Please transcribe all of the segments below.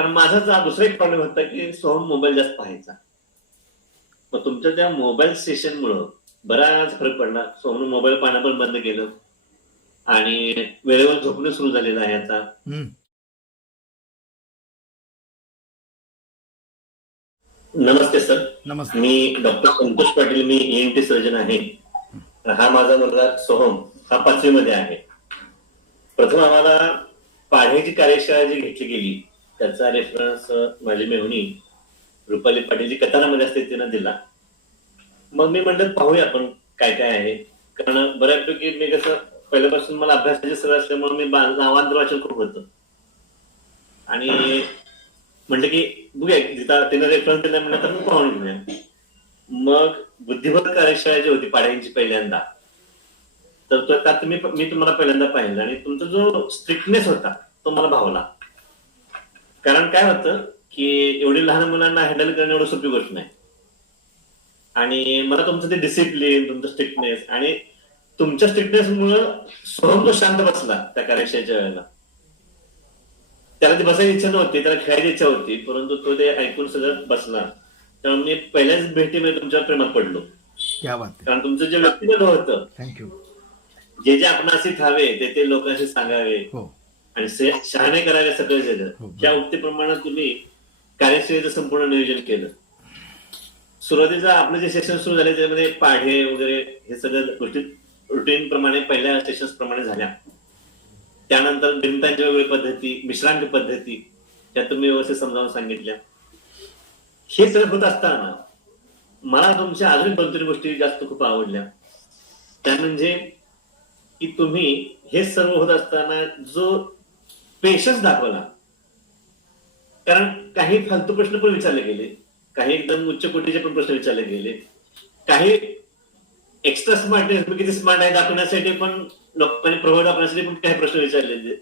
कारण माझा दुसरा एक प्रॉब्लेम होता की सोहम मोबाईल जास्त पाहायचा. मग तुमच्या त्या मोबाईल सेशनमुळं बराच फरक पडला. सोहम मोबाईल पाहणं पण बंद केलं. आणि वेळेवर झोपणं सुरू झालेलं आहे आता. नमस्ते सर. नमस्ते. मी डॉक्टर संतोष पाटील मी ईएनटी सर्जन आहे. हा माझा मुलगा सोहम हा पाचवीमध्ये आहे. प्रथम आम्हाला पाढ्याची कार्यशाळा जी घेतली गेली त्याचा रेफरन्स माझी मेहुणी रुपाली पाटील जी कथानामध्ये असते तिनं दिला. मग मी म्हणलं पाहूया आपण काय काय आहे. कारण बऱ्यापैकी मी कसं पहिल्यापासून मला अभ्यासाची सवय असल्यामुळे मी नावांतर वाचन खूप होतं. आणि म्हणलं की बघूया जिथं तिनं रेफरन्स दिला म्हणलं तर पाहून घेऊया. मग बुद्धिबळ कार्यशाळा जी होती पाड्यांची पहिल्यांदा तर तो त्यात तुम्ही मी तुम्हाला पहिल्यांदा पाहिलं आणि तुमचा जो स्ट्रिक्टनेस होता तो मला भावला. कारण काय होतं की एवढी लहान मुलांना हँडल करणं एवढं सोपी गोष्ट नाही. आणि मला तुमचं ते डिसिप्लिन तुमचं स्ट्रिक्टनेस आणि तुमच्या स्ट्रिक्टनेस मुळे स्वयं तो शांत बसला त्या कार्यशाळेच्या वेळेला. त्याला ती बसायची इच्छा नव्हती त्याला खेळायची इच्छा होती परंतु तो ते ऐकून सगळं बसला. त्यामुळे मी पहिल्याच भेटीमध्ये तुमच्या प्रेमात पडलो. कारण तुमचं जे व्यक्तिमत्व होतं थँक्यू जे जे आपण असे हवे ते ते लोकांशी सांगावे. हो. आणि शहाणे करावे सगळं हो, जग बरोबर. त्या उक्तीप्रमाणे तुम्ही कार्यशाळेचं संपूर्ण नियोजन केलं. सुरुवातीचा आपलं जे सेशन सुरू झाले त्यामध्ये पाढे वगैरे हे सगळं गोष्टी रुटीन प्रमाणे पहिल्या सेशन्स प्रमाणे झाल्या. त्यानंतर भिंतांच्या वेगवेगळ्या पद्धती मिश्रांक पद्धती त्या तुम्ही व्यवस्थित समजावून सांगितल्या. हे सगळं होत असताना मला तुमच्या अजून दोन तीन गोष्टी जास्त खूप आवडल्या. त्या म्हणजे की तुम्ही हे सर्व होत असताना जो पेशन्स दाखवला. कारण काही फालतू प्रश्न पण विचारले गेले. काही एकदम उच्च कोटीचे पण प्रश्न विचारले गेले. काही एक्स्ट्रा स्मार्ट मी किती स्मार्ट आहे दाखवण्यासाठी पण लोकांनी प्रभाव दाखवण्यासाठी पण काही प्रश्न विचारले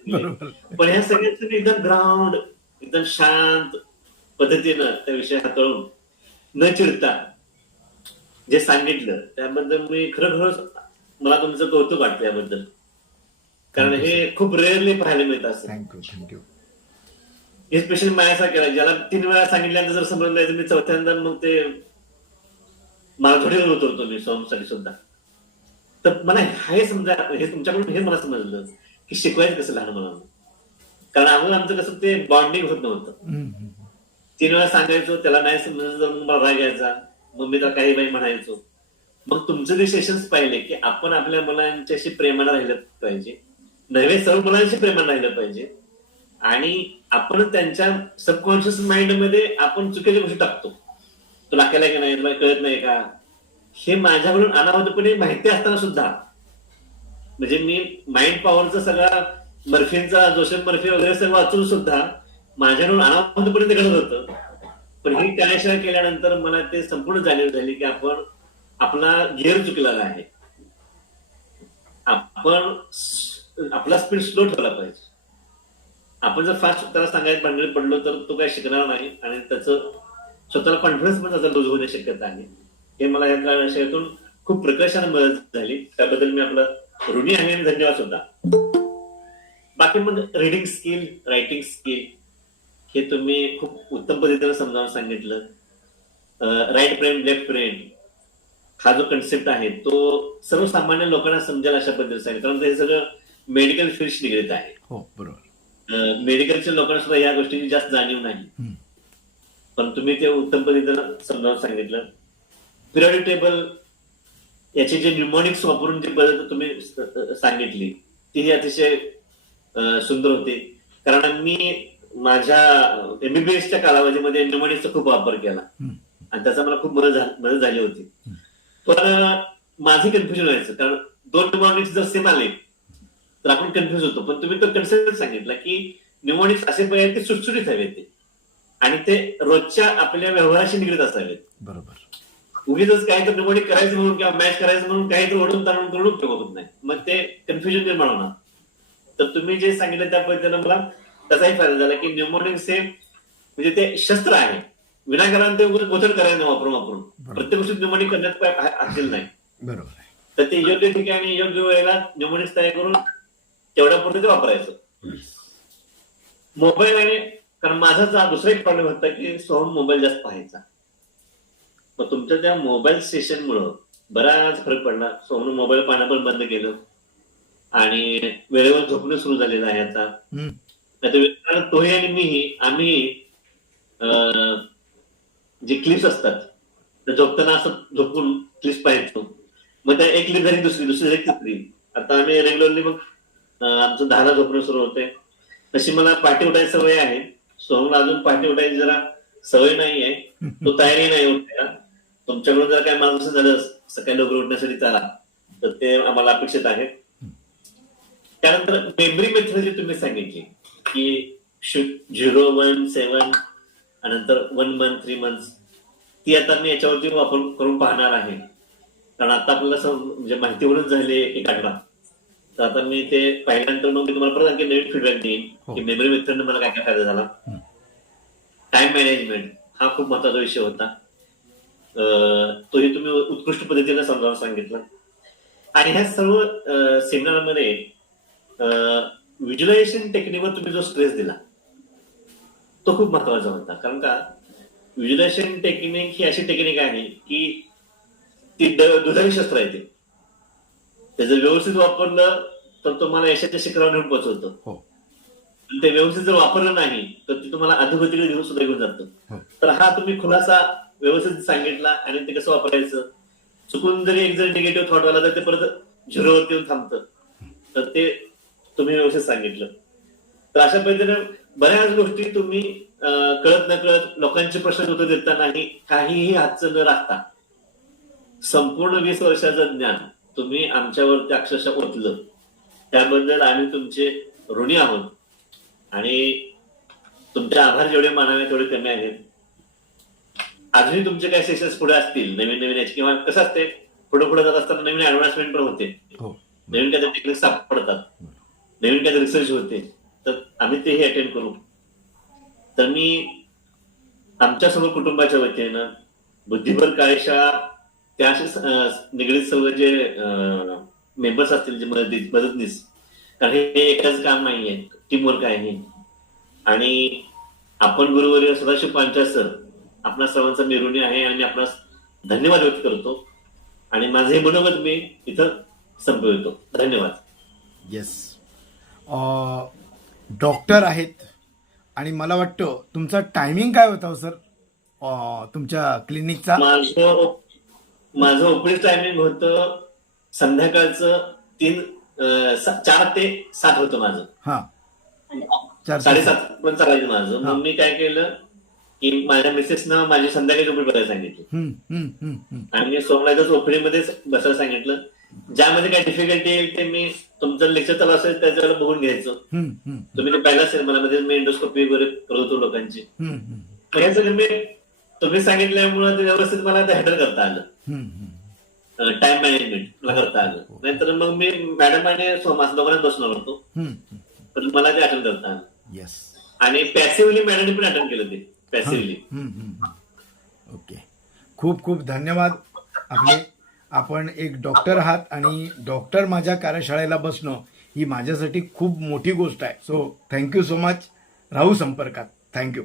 पण ह्या सगळ्यात तुम्ही एकदम ग्राउंड एकदम शांत पद्धतीनं त्या विषय हाताळून न चिडता जे सांगितलं त्याबद्दल मी खरोखरच मला तुमचं कौतुक वाटतं याबद्दल. कारण हे खूप रेअरली पाहायला मिळतं असं. थँक्यू थँक्यू हे स्पेशल माझ्यासारख्याला ज्याला तीन वेळा सांगितल्यानंतर जर समजून द्यायचं मी चौथ्यांदा मग ते मालथोडीवर उतरतो मी सोमसाठी सुद्धा. तर मला हे समजा हे तुमच्याकडून हे मला समजलं की शिकवायचं कसं लहान मुलांना. कारण अगोदर आमचं कसं ते बॉन्डिंग होत नव्हतं. तीन वेळा सांगायचो त्याला नाही समजायचं तर मग मला राग यायचा. मग मी त्याला काही बाई म्हणायचो. मग तुमचे जे सेशन्स पाहिले की आपण आपल्या मुलांच्याशी प्रेमानं राहिलं पाहिजे. नव्हे सर्व मुलांशी प्रेमानं राहिलं पाहिजे. आणि आपण त्यांच्या सबकॉन्शियस माइंडमध्ये आपण चुकीच्या गोष्टी टाकतो. तुला केलाय की नाही? तुला कळत नाही का? हे माझ्याकडून अनावधपणे माहिती असताना सुद्धा. म्हणजे मी माइंड पॉवरचा सगळा मर्फींचा जोसेफ मर्फी वगैरे सगळं वाचून सुद्धा माझ्याकडून अनावधपणे ते घडत होतं. पण ही कार्यशाळा केल्यानंतर मला ते संपूर्ण जाणीव झाली की आपण आपला गिअर चुकलेला आहे. आपण आपला स्पीड स्लो ठेवला पाहिजे. आपण जर फास्ट त्याला सांगायला भांडण पडलो तर तो काही शिकणार नाही आणि त्याचं स्वतःला कॉन्फिडन्स पण त्याचा लूज होण्याची शक्यता आहे. हे मला या विषयातून खूप प्रकर्षाने मदत झाली. त्याबद्दल मी आपलं ऋणी आहे आणि धन्यवाद सुद्धा. बाकी मग रिडिंग स्किल रायटिंग स्किल हे तुम्ही खूप उत्तम पद्धतीने समजावून सांगितलं. राईट ब्रेन लेफ्ट ब्रेन हा जो कन्सेप्ट आहे तो सर्वसामान्य लोकांना समजेल अशा पद्धतीने सांगितलं. कारण हे सगळं मेडिकल फील्डशी निगडीत आहे. हो बरोबर. मेडिकलच्या लोकांना सुद्धा या गोष्टीची जास्त जाणीव नाही. पण तुम्ही ते उत्तम पद्धतीनं समजावून सांगितलं. पिरियडिक टेबल याचे जे न्यूमॉनिक्स वापरून जी पद्धत तुम्ही सांगितली ती अतिशय सुंदर होती. कारण मी माझ्या एमबीबीएसच्या कालावधीमध्ये न्यूमॉनिक्सचा खूप वापर केला. आणि त्याचा मला खूप मदत मदत झाली होती. पण माझी कन्फ्युजन व्हायचं. कारण दोन न्यूमॉनिक्स जर सेम आले तर आपण कन्फ्युज होतो. पण तुम्ही तो कन्सेप्ट सांगितला की न्यूमॉनिक्स असे पाहिजे की सुटसुटीत हवेत ते. आणि ते रोजच्या आपल्या व्यवहाराशी निगडीत असावेत. बरोबर. उगीच काही तर न्यूमॉनिक करायचं म्हणून किंवा मॅच करायचं म्हणून काही तर ओढून ताणून करून उपयोग होत नाही. मग ते कन्फ्युजन निर्माण होणार. तर तुम्ही जे सांगितलं त्या पद्धतीनं मला त्याचाही फायदा झाला की न्यूमॉनिक्स हे म्हणजे ते शस्त्र आहे. विनाकारण ते गोचर करायचं वापरून वापरून. प्रत्येक गोष्टीत न्यूमॉनिक करण्यात काय हातील नाही. बरोबर तर ते योग्य ठिकाणी योग्य वेळेला न्यूमोनिक्स तयार करून तेवढ्या पुरते ते वापरायचं मोबाईल आणि कारण माझा दुसरा एक प्रॉब्लेम होता की सोहम मोबाईल जास्त पाहायचा. मग तुमच्या त्या मोबाईल स्टेशनमुळं बराच फरक पडला. सोहम मोबाईल पाहणं पण बंद केलं. आणि वेळेवर झोपणं सुरू झालेलं आहे आता. तोही आणि मीही आम्ही जे क्लिप्स असतात त्या झोपताना असं झोपून क्लिप्स पाहायचो. मग त्या एक क्लिप झाली दुसरी दुसरी झाली तिसरी. आता आम्ही रेग्युलरली मग आमचं दहाला झोपणं सुरू होते. तशी मला पाठी उठायची सवय आहे. सोहमला अजून पाठी उठायची जरा सवय नाही आहे तो तयारी नाही उठायला तुमच्याकडून जर काय मार्गदर्शन झालं सकाळी लवकर उठण्यासाठी चाला तर ते आम्हाला अपेक्षित आहे. त्यानंतर मेमरी मेथड जी तुम्ही सांगितली की झिरो वन सेवन नंतर वन मंथ थ्री मंथ ती आता मी याच्यावरती वापर करून पाहणार आहे. कारण आता आपल्याला म्हणजे माहिती म्हणून झाली एक आठवडा तर आता मी ते पाहिल्यानंतर मग मी तुम्हाला परत आणखी नवीन फीडबॅक देईन हो. की मेमरी मेथडनं मला काय काय फायदा झाला. टाइम मॅनेजमेंट हा खूप महत्त्वाचा विषय होता. तोही तुम्ही उत्कृष्ट पद्धतीने समजावून सांगितलं. आणि ह्या सर्व सेमिनारमध्ये व्हिज्युलायझेशन टेक्निकवर तुम्ही जो स्ट्रेस दिला तो खूप महत्त्वाचा होता. कारण का? व्हिज्युलायझेशन टेक्निक ही अशी टेक्निक आहे की ती दुधारी शस्त्र आहे ते. ते जर व्यवस्थित वापरलं तर तुम्हाला यशाच्या शिखरावर नेऊन पोहोचवतं. हो. ते व्यवस्थित जर वापरलं नाही तर ते तुम्हाला अधोगतीकडे घेऊन सुद्धा घेऊन जातं. हो. तर हा तुम्ही खुलासा व्यवस्थित सांगितला आणि ते कसं वापरायचं? चुकून जरी एक जर निगेटिव्ह थॉट आला तर ते परत झिरोवरती येऊन थांबतं. तर ते तुम्ही व्यवस्थित सांगितलं. तर अशा पद्धतीने बऱ्याच गोष्टी तुम्ही कळत न कळत लोकांचे प्रश्न उत्तर देतानाही काहीही हातचं न राखता संपूर्ण वीस वर्षाचं ज्ञान तुम्ही आमच्यावरती अक्षरशः ओतलं. त्याबद्दल आम्ही तुमचे ऋणी आहोत. आणि तुमचे आभार जेवढे मानावे तेवढे कमी आहेत. अजूनही तुमचे काही सेशन्स पुढे असतील नवीन नवीन याचे किंवा कसं असते पुढे पुढे जात असताना नवीन ऍडव्हान्समेंट पण होते. हो. नवीन काहीतरी टेक्निक सापडतात. नवीन काहीतरी रिसर्च होते. तर आम्ही तेही अटेंड करू. तर मी आमच्या सर्व कुटुंबाच्या वतीनं बुद्धिबळ कार्यशाळा त्याशी निगडीत सर्व जे मेंबर्स असतील जे मदतनीस कारण हे एकच काम नाहीये. टीमवर्क आहे. आणि आपण गुरुवर्य सदाशिव पांचाळ सर आपणा सर्वांचा निरुणी आहे आणि मी आपणास धन्यवाद व्यक्त करतो. आणि माझं हे मनोगत मी इथं संपवितो. धन्यवाद. येस डॉक्टर आहेत. आणि मला वाटतं तुमचा टायमिंग काय होता हो सर अं, तुमच्या क्लिनिकचा माझं ओपीडी टायमिंग होतं संध्याकाळचं तीन चार ते सात होतं माझं. हां. साडेसात पण चालायचं माझं. मग मी काय केलं की माझ्या मिसेसनं माझी संध्याकाळी ओपीडी बघायला सांगितली. हम्म, हम्म, हम्म, हम्म. आणि मी सोमनाथच ओपीडीमध्येच बसायला सांगितलं. ज्यामध्ये काय डिफिकल्टी येईल ते मी तुमचं लेक्चर चालू असेल त्याच्यावर बघून घ्यायचं. तुम्ही ते पाहिलं असेल मला मध्ये मी इंडोस्कोपी वगैरे करत होतो लोकांची. हे सगळं मी तुम्ही सांगितल्यामुळे ते व्यवस्थित मला ते हँडल करता आलं. टाइम मॅनेजमेंट मला करता आलं. नाहीतर मग मी मॅडम आणि सोमास दोघांना बसणार होतो. पण मला ते अटेंड करता आलं. येस आणि पॅसिव्हली मॅडमने पण अटेंड केलं ते पॅसिव्हली. ओके खूप खूप धन्यवाद. आपले आपण एक डॉक्टर आहात आणि डॉक्टर माझ्या कार्यशाळेला बसणं ही माझ्यासाठी खूप मोठी गोष्ट आहे. सो थँक्यू सो मच राहू संपर्कात. थँक्यू